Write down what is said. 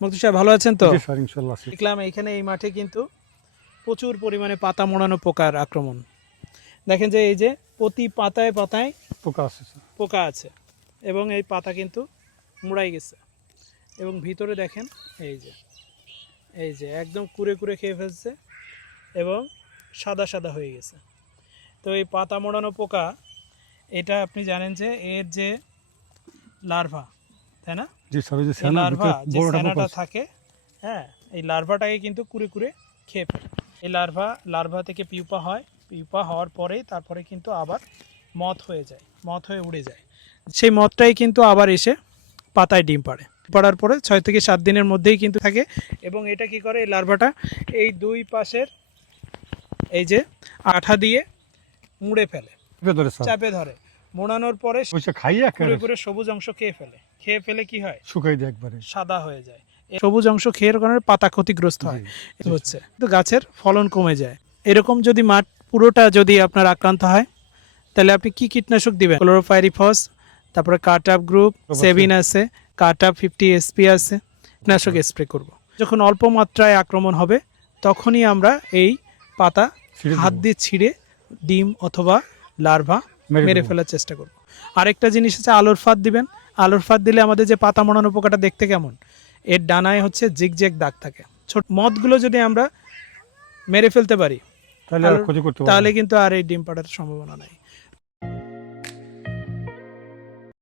মুক্তি সাহেব ভালো আছেন তো? দেখলাম এখানে এই মাঠে কিন্তু প্রচুর পরিমাণে পাতা মোড়ানো পোকার আক্রমণ। দেখেন যে এই যে প্রতি পাতায় পাতায় পোকা আছে পোকা আছে এবং এই পাতা কিন্তু মুড়াই গেছে। এবং ভিতরে দেখেন এই যে এই যে একদম কুড়ে কুড়ে খেয়ে ফেলছে এবং সাদা সাদা হয়ে গেছে। তো এই পাতা মোড়ানো পোকা এটা আপনি জানেন যে এর যে লার্ভা তাই না? জি স্যার ওই যে লার্ভা যে স্যানাটা থাকে হ্যাঁ এই লার্ভাটাকে কিন্তু কুড়ে কুড়ে খেয়ে ফেলে। এই লার্ভা লার্ভা থেকে পিউপা হয়। পিউপা হওয়ার পরেই তারপরে কিন্তু আবার মথ হয়ে যায় মথ হয়ে উড়ে যায়। সেই মথটাই কিন্তু আবার এসে পাতায় ডিম পাড়ে। পাড়ার পরে ছয় থেকে সাত দিনের মধ্যেই কিন্তু থাকে এবং এটা কি করে এই লার্ভাটা এই দুই পাশের এই যে আঠা দিয়ে মুড়ে ফেলে। চাপে ধরে। মোড়ানোর পরে খাইয়ে সবুজ অংশ খেয়ে ফেলে। খেয়ে ফেলে কি হয়? শুকাই দেয় একবারে। সাদা হয়ে যায়। সবুজ অংশ খেয়ে কারণে পাতা ক্ষতিগ্রস্ত হয়। হচ্ছে। তো গাছের ফলন কমে যায়। এরকম যদি মাঠ পুরোটা যদি আপনার আক্রান্ত হয় তাহলে আপনি কি কীটনাশক দিবেন? ক্লোরোফাইরিফস তারপরে কাট গ্রুপ সেভিন আছে কাট আপ ফিফটি এসপি আছে। কীটনাশক স্প্রে করব। যখন অল্প মাত্রায় আক্রমণ হবে তখনই আমরা এই পাতা হাত দিয়ে ছিঁড়ে ডিম অথবা লার্ভা মেরে ফেলার চেষ্টা করব। আরেকটা জিনিস হচ্ছে আলোর ফাঁদ দিবেন। আলোর ফাঁদ দিলে আমাদের যে পাতা মোড়ানো পোকাটা দেখতে কেমন? এর ডানায় হচ্ছে জিগজ্যাগ দাগ থাকে। ছোট মদগুলো যদি আমরা মেরে ফেলতে পারি তাহলে। কিন্তু আর এই ডিম পাড়ার সম্ভাবনা নাই।